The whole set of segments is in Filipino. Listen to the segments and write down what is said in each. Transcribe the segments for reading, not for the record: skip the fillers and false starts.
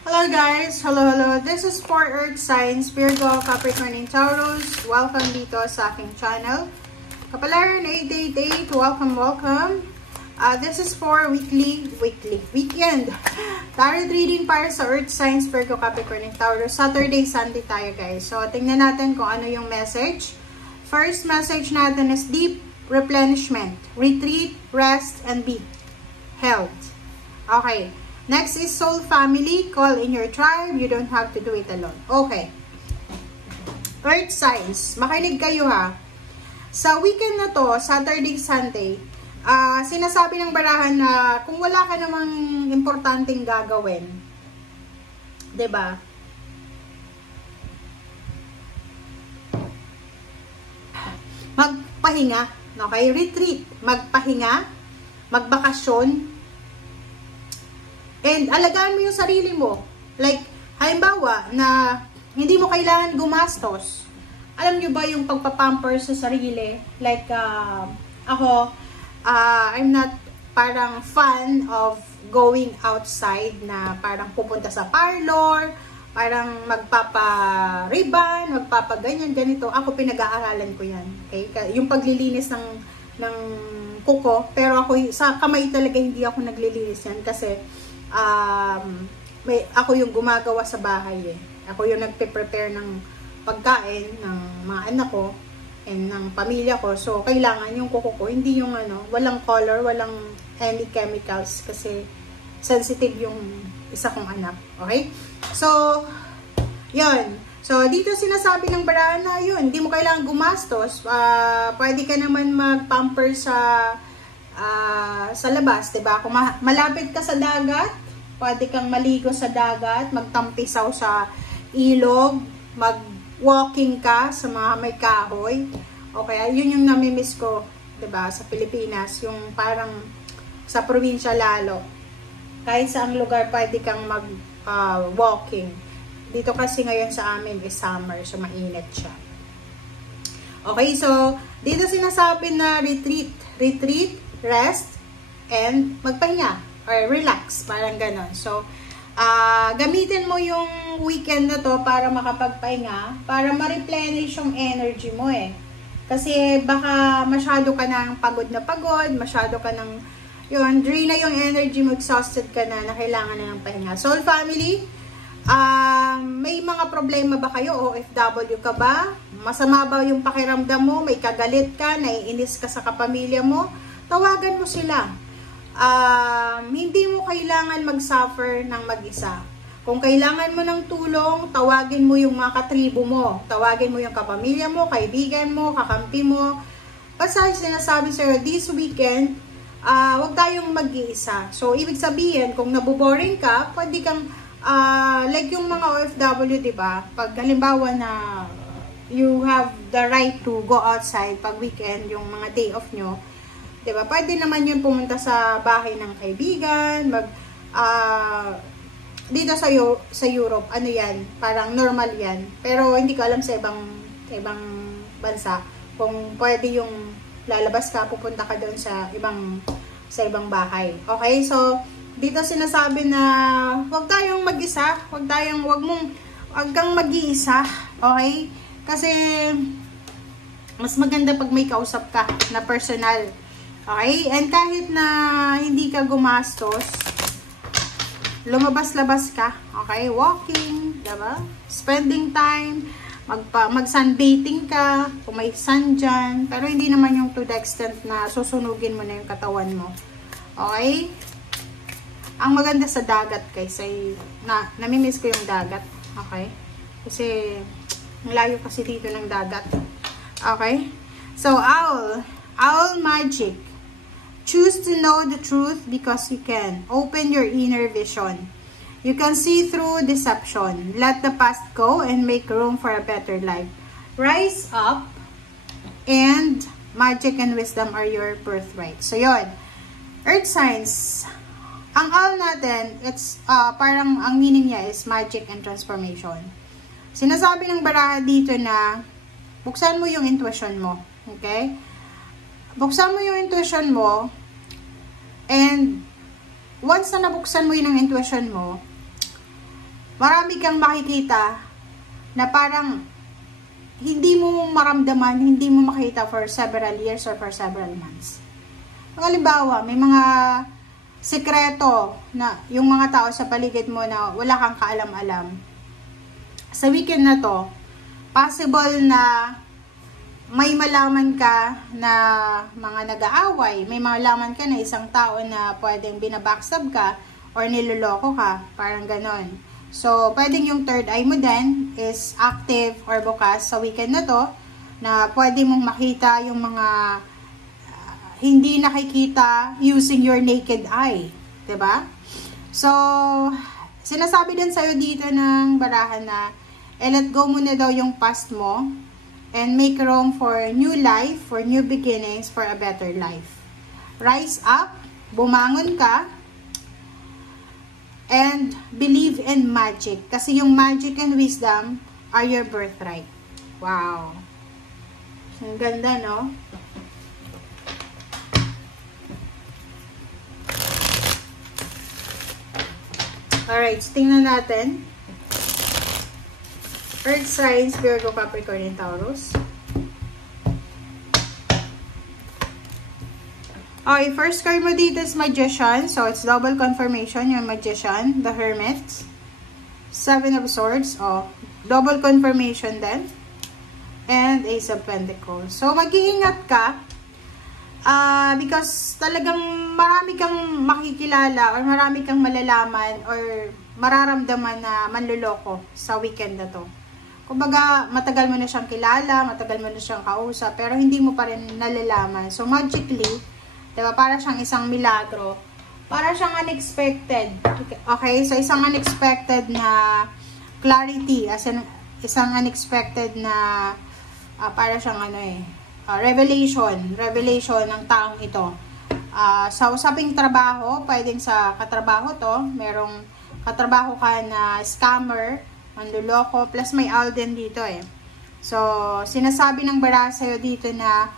Hello guys! Hello! This is for Earth Signs, Virgo, Capricorn, and Taurus. Welcome dito sa aking channel. Kapalaran 888, welcome. This is for weekend. Tarot reading para sa Earth Signs, Virgo, Capricorn, and Taurus. Saturday, Sunday tayo guys. So, tingnan natin kung ano yung message. First message natin is deep replenishment, retreat, rest, and be health. Okay. Next is soul family. Call in your tribe. You don't have to do it alone. Okay. Earth signs. Makinig kayo ha. Sa weekend na to, Saturday, Sunday, sinasabi ng barahan na kung wala ka namang importanteng gagawin, 'di ba? Magpahinga. Okay? Retreat. Magpahinga. Magbakasyon. And alagaan mo yung sarili mo. Like, halimbawa, na hindi mo kailangan gumastos. Alam nyo ba yung pagpapamper sa sarili? Like, ako, I'm not parang fan of going outside na parang pupunta sa parlor, parang magpapa-ribbon, magpapa-ganyan, ganito. Ako, pinag-aaralan ko yan. Okay? Yung paglilinis ng kuko, pero ako, sa kamay talaga hindi ako naglilinis yan kasi ako yung gumagawa sa bahay eh. Ako yung nagpe-prepare ng pagkain ng mga anak ko and ng pamilya ko. So, kailangan yung kuko ko, hindi yung walang color, walang any chemicals kasi sensitive yung isa kong anak. Okay? So, yun. So, dito sinasabi ng barahan na yun, hindi mo kailangan gumastos. Pwede ka naman mag-pamper sa labas, diba? Kung malapit ka sa dagat, pwede kang maligo sa dagat, magtampisaw sa ilog, mag-walking ka sa mga may kahoy. Okay, yun yung namimiss ko, diba? Sa Pilipinas, yung parang sa probinsya lalo. Kahit saang lugar, pwede kang mag-walking. Dito kasi ngayon sa amin is summer, so mainit siya. Okay, so, dito sinasabi na retreat, rest, and magpahinga or relax, parang ganon. So, gamitin mo yung weekend na to para makapagpahinga, para ma-replenish yung energy mo eh. Kasi baka masyado ka nang pagod, masyado ka nang, drain na yung energy mo, exhausted ka na kailangan na ng pahinga. Soul family, may mga problema ba kayo? OFW ka ba? Masama ba yung pakiramdam mo? May kagalit ka? Naiinis ka sa kapamilya mo? Tawagan mo sila. Hindi mo kailangan mag-suffer ng mag-isa. Kung kailangan mo ng tulong, tawagin mo yung mga katribo mo. Tawagin mo yung kapamilya mo, kaibigan mo, kakampi mo. Basta sinasabi sa'yo, this weekend, huwag tayong mag-iisa. So, ibig sabihin, kung naboboring ka, pwede kang, like yung mga OFW, diba? Pag halimbawa na you have the right to go outside pag weekend, yung mga day off nyo, diba? Pwede naman yun pumunta sa bahay ng kaibigan, dito sa Europe, yan, parang normal yan. Pero hindi ko alam sa ibang bansa, kung pwede yung lalabas ka, pupunta ka doon sa ibang bahay. Okay, so, dito sinasabi na huwag tayong mag-isa, huwag kang mag-iisa, okay? Kasi, mas maganda pag may kausap ka na personal. Okay? And kahit na hindi ka gumastos, lumabas-labas ka. Okay? Walking, diba? Spending time, mag-sunbathing ka, kung may sun dyan. Pero hindi naman yung to the extent na susunugin mo na yung katawan mo. Okay? Ang maganda sa dagat kaysa namimiss ko yung dagat. Okay? Kasi layo kasi dito ng dagat. Okay? So, owl magic. Choose to know the truth because you can. Open your inner vision. You can see through deception. Let the past go and make room for a better life. Rise up, and magic and wisdom are your birthright. So, yun. Earth signs. Ang owl natin, it's parang ang meaning niya is magic and transformation. Sinasabi ng baraha dito na buksan mo yung intuition mo. Okay? Buksan mo yung intuition mo, and once na nabuksan mo yun ang intuition mo, marami kang makikita na parang hindi mo maramdaman, hindi mo makita for several years or for several months. Halimbawa, may mga sekreto na yung mga tao sa paligid mo na wala kang kaalam-alam. Sa weekend na to, possible na may malaman ka na mga nag-aaway, may malaman ka na isang tao na pwedeng binabackstab ka or niloloko ka, parang ganon. So, pwedeng yung third eye mo din is active or bukas sa weekend na to, na pwede mong makita yung mga hindi nakikita using your naked eye. Diba? So, sinasabi din sa'yo dito ng barahan na let go muna daw yung past mo and make room for new life, for new beginnings, for a better life. Rise up, bumangon ka, and believe in magic. Kasi yung magic and wisdom are your birthright. Wow. Ang ganda, no? Alright, so tingnan natin. Earth signs, Virgo, Capricorn, and Taurus. Okay, first card mo dito is Magician. So, it's double confirmation, yung Magician, the Hermit. Seven of Swords. Oh, double confirmation din. And Ace of Pentacles. So, mag-iingat ka. Because talagang marami kang makikilala or marami kang malalaman or mararamdaman na manluloko sa weekend na to. Kumbaga, matagal mo na siyang kilala, matagal mo na siyang kausap, pero hindi mo pa rin nalalaman. So, magically, diba, para siyang isang milagro. Para siyang unexpected. Okay? So, isang unexpected na clarity. As in, isang unexpected na para siyang revelation. Revelation ng taong ito. Sa usaping trabaho, pwedeng sa katrabaho to, merong katrabaho ka na scammer, manluloko, plus may Alden dito eh. So, sinasabi ng baraha sa'yo dito na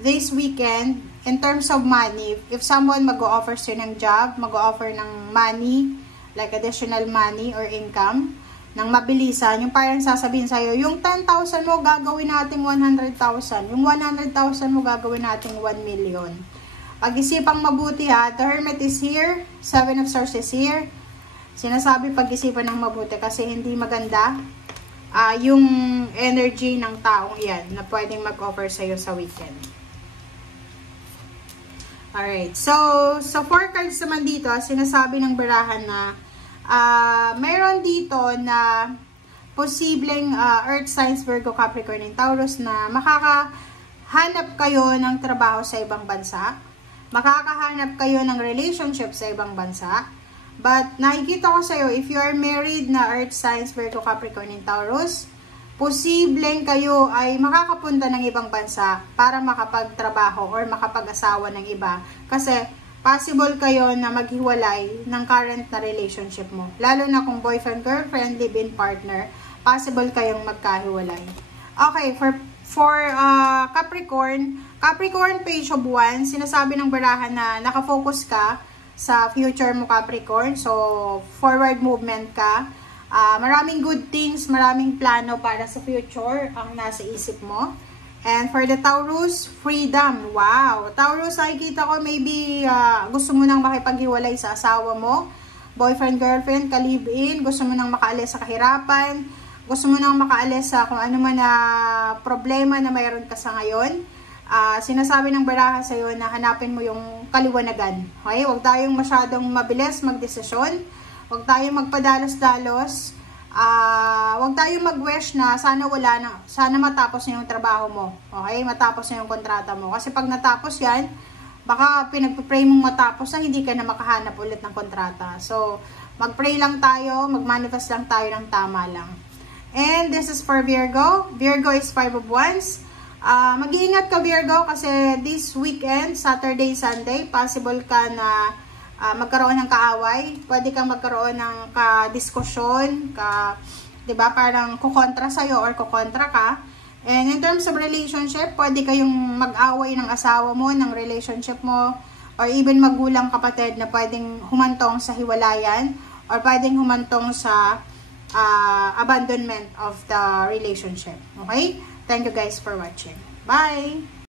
this weekend, in terms of money, if someone mag-o-offer sa'yo ng job, mag-o-offer ng money, like additional money or income, ng mabilisan, yung parang sasabihin sa'yo, yung 10,000 mo, gagawin natin 100,000. Yung 100,000 mo, gagawin natin 1 million. Pag-isipang mabuti ha, the Hermit is here, Seven of Swords is here. Sinasabi pag-isipan ng mabuti kasi hindi maganda yung energy ng taong yan na pwedeng mag-offer sa'yo sa weekend. Alright, so 4 cards naman dito, sinasabi ng barahan na mayroon dito na posibleng Earth signs, Virgo, Capricorn, and Taurus na makakahanap kayo ng trabaho sa ibang bansa, makakahanap kayo ng relationship sa ibang bansa. But nakikita ko sa'yo, if you are married na Earth signs, Virgo, Capricorn, and Taurus, posibleng kayo ay makakapunta ng ibang bansa para makapagtrabaho or makapag-asawa ng iba. Kasi possible kayo na maghiwalay ng current na relationship mo. Lalo na kung boyfriend, girlfriend, live-in partner, possible kayong magkahiwalay. Okay, for Capricorn, Page of Wands, sinasabi ng barahan na nakafocus ka sa future mo, Capricorn. So, forward movement ka. Maraming good things, maraming plano para sa future ang nasa isip mo. And for the Taurus, freedom. Wow! Taurus, nakikita ko maybe gusto mo nang makipaghiwalay sa asawa mo, boyfriend, girlfriend, ka-live-in, gusto mo nang makaalis sa kahirapan, gusto mo nang makaalis sa kung ano man na problema na mayroon ka sa ngayon. Sinasabi ng baraha sa'yo na hanapin mo yung kaliwanagan. Okay? Huwag tayong masyadong mabilis magdesisyon. Huwag tayong magpadalos-dalos. Huwag tayong mag-wish na sana matapos na yung trabaho mo. Okay? Matapos na yung kontrata mo. Kasi pag natapos yan, baka pinagpipray mong matapos na hindi ka na makahanap ulit ng kontrata. So, mag-pray lang tayo, mag-manifest lang tayo ng tama lang. And this is for Virgo. Virgo is 5 of Wands. Mag-iingat ka, Virgo, kasi this weekend, Saturday, Sunday, possible ka na magkaroon ng kaaway. Pwede kang magkaroon ng ka-diskusyon, diba, parang kukontra sa'yo or kukontra ka. And in terms of relationship, pwede kayong mag-away ng asawa mo, ng relationship mo, or even magulang, kapatid na pwedeng humantong sa hiwalayan, or pwedeng humantong sa abandonment of the relationship. Okay? Thank you guys for watching. Bye!